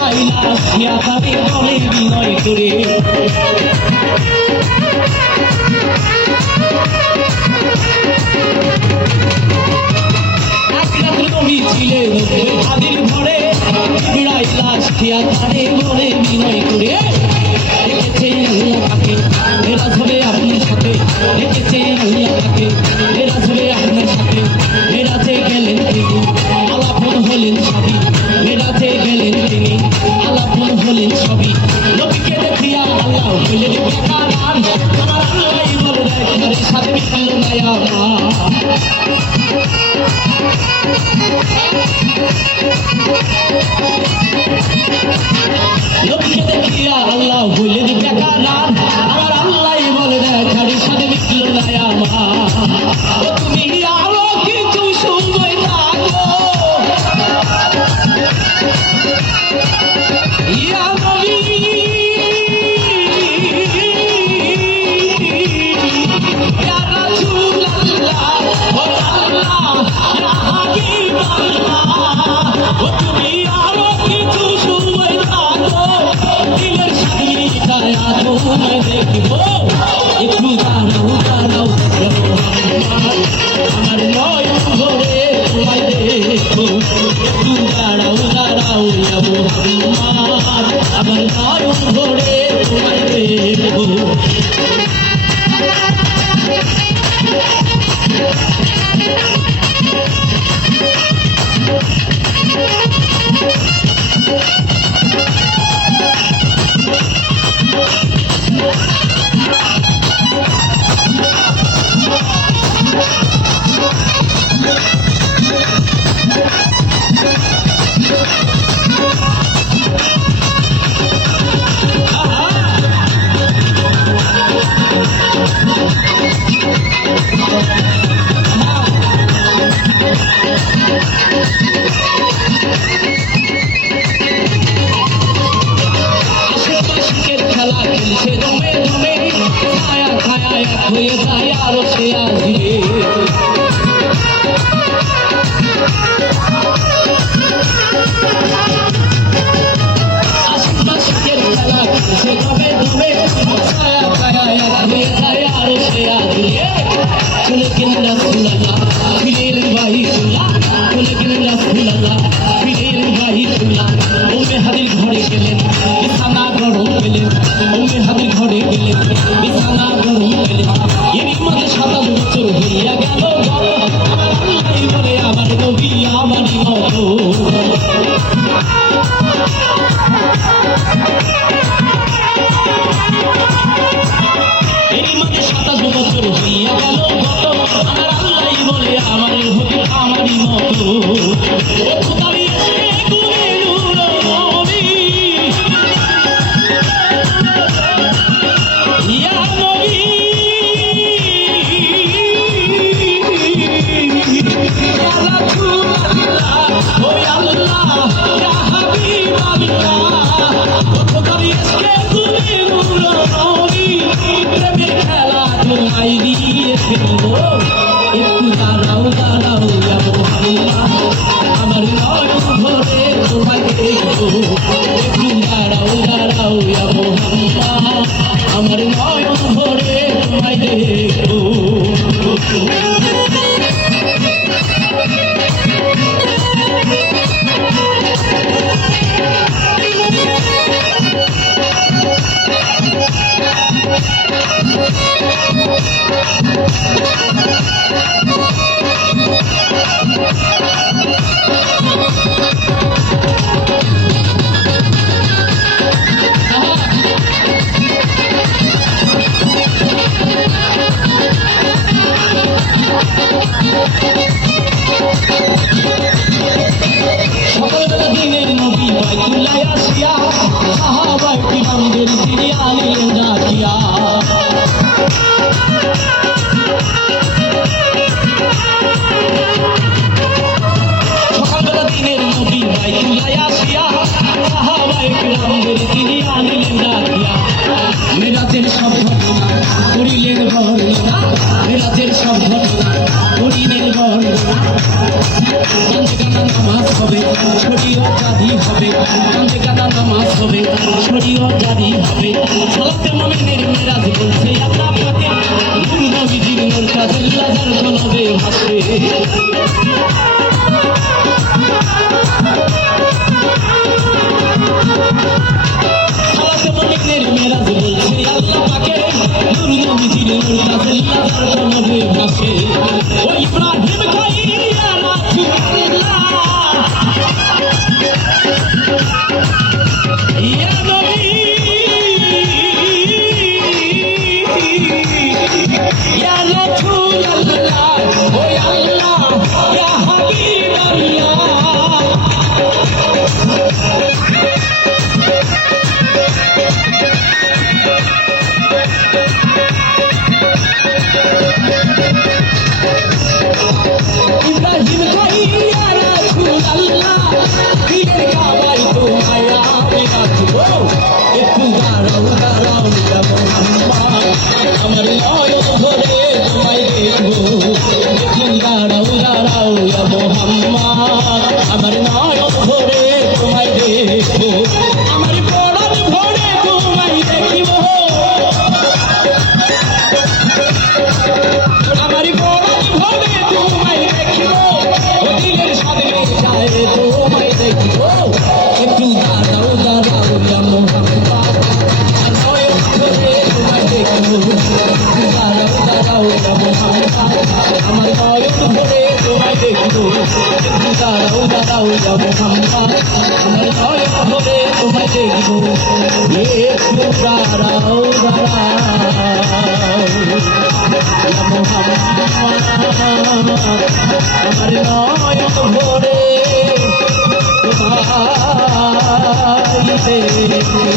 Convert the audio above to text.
বিড়াইলা সিয়া তারে বলে বিনয় করে ছিলেন হাদির ঘরে বিড়াইলা সিয়া তারে বলে বিনয় করে রেখেছেন আল্লাহ তাকে মেরাজ হবে আপনার সাথে রেখেছেন আল্লাহ তাকে মেরাজ হবে আপনার সাথে মেরাজে গেলেন তিনি আলাপন হলেন সবই মেরাজে গেলেন তিনি আলাপন হলেন সবই নবীকে দেখিয়া আল্লাহ হলেন বেকার আমার আল্লাহ বলে দেয় সাথে মিলল না নবীকে দেখিয়া আল্লাহ হলেন বেকার আমার আল্লাহ বলে দেয় সাথে মিলল না আমার তুমি আরো কিছু সময় থাকো ইয়া নবী ইয়া রাসূলুল্লাহ ও আল্লাহ ইয়া হাবিবাল্লাহ ও তুমি আরো কিছু সময় থাকো দিলের সাথে তোমায় দেখিব একটু দাঁড়াও দাঁড়াও আমার নয়ন ভরে তোমায় দেখো একটু দাঁড়াও দাঁড়াও আমার নয়ন ভরে তোমায় দেখো খেলছে দমে দমে ছায়া ছায়া এক হয়ে যায় আরো সে আসবে আশিকের খেলা খেলছে দমে দমে ছায়া ছায়া এক হয়ে যায় আরো সে আসবে চলে গেলেন রাসূলুল্লাহ ফিরের বাইতুল্লাহ চলে গেলেন রাসূলুল্লাহ ফিরের বাইতুল্লাহ উম্মে হাদির ঘরে গেলেন বিছানা গরম পেলেন উম্মে হাদির ঘরে গেলেন বিছানা গরম পেলেন এরই মধ্যে 27 বছর হইয়া গেল আল্লাহ বলে আমার নবী আমারই মতো এরই মধ্যে 27 বছর হইয়া গেল আমার আল্লাহ বলে আমার নবী আমারই মতো একটু দাঁড়াও দাঁড়াও আমার নয়ন ভরে তোমায় দেখবো একটু দাঁড়াও দাঁড়াও আমার নয়ন ভরে তোমায় দেখবো সকালবেলা দিনের নবী বাইতুল্লাহ আসিয়া সাহাবায়ে কিরামদের তিনি আনিলেন ডাকিয়া সকালবেলা দিনের নবী বাইতুল্লাহ আসিয়া সাহাবায়ে কিরামদের তিনি আনিলেন ডাকিয়া মেরাজের সব ঘটনা করিলেন বর্ণনা মেরাজের সব ঘটনা করিলেন বর্ণনা নামাজ হবে শরীয়ত আদি হবে জানা নামাজ হবে শরীয়ত জারি হবে সালাতে মুমিনের মেরাজ বলছে আল্লাহ পাকে নূর নবীজির নূর তাজুল্লাহ যার কলবে ভাসে সালাতে মুমিনের মেরাজ বলছে আল্লাহ পাকে নূর নবীজির নূর তাজুল্লাহ যার কলবে ভাসে ও ইব্রাহিম খালিল ইয়া রাসূলুল্লাহ ইয়া নবী ইয়া রাসূলুল্লাহ ও আল্লাহ ইয়া হাবিবাল্লাহ ইব্রাহিম খালিল ইয়া রাসূলুল্লাহ দিলের কাবায় তোমায় আমি রাখবো একটু দাঁড়াও দাঁড়াও ইয়া মুহাম্মদ আমার নয়ন ধরে তোমায় দেখবো একটু দাঁড়াও দাঁড়াও ইয়া মুহাম্মদ আমার নয়ন ধরে তোমায় দেখবো আমার পরাণ ভরে তোমায় দেখিব আমার পরাণ ভরে তোমায় দেখিব ও দিলের সাথে যায় তোমায় দেখিব একটু দাঁড়াও দাঁড়াও ইয়া মুহাম্মদ আমার নয়ন ধরে তোমায় দেখবো একটু দাঁড়াও দাঁড়াও ইয়া মুহাম্মদ আমার নয়ন ধরে তোমায় দেখবো একটু দাঁড়াও দাঁড়াও ইয়া মুহাম্মদ আমার নয়ন ধরে তোমায় দেখবো একটু দাঁড়াও দাঁড়াও ইয়া মুহাম্মদ আমার নয়ন ভরে তোমায় দেখবো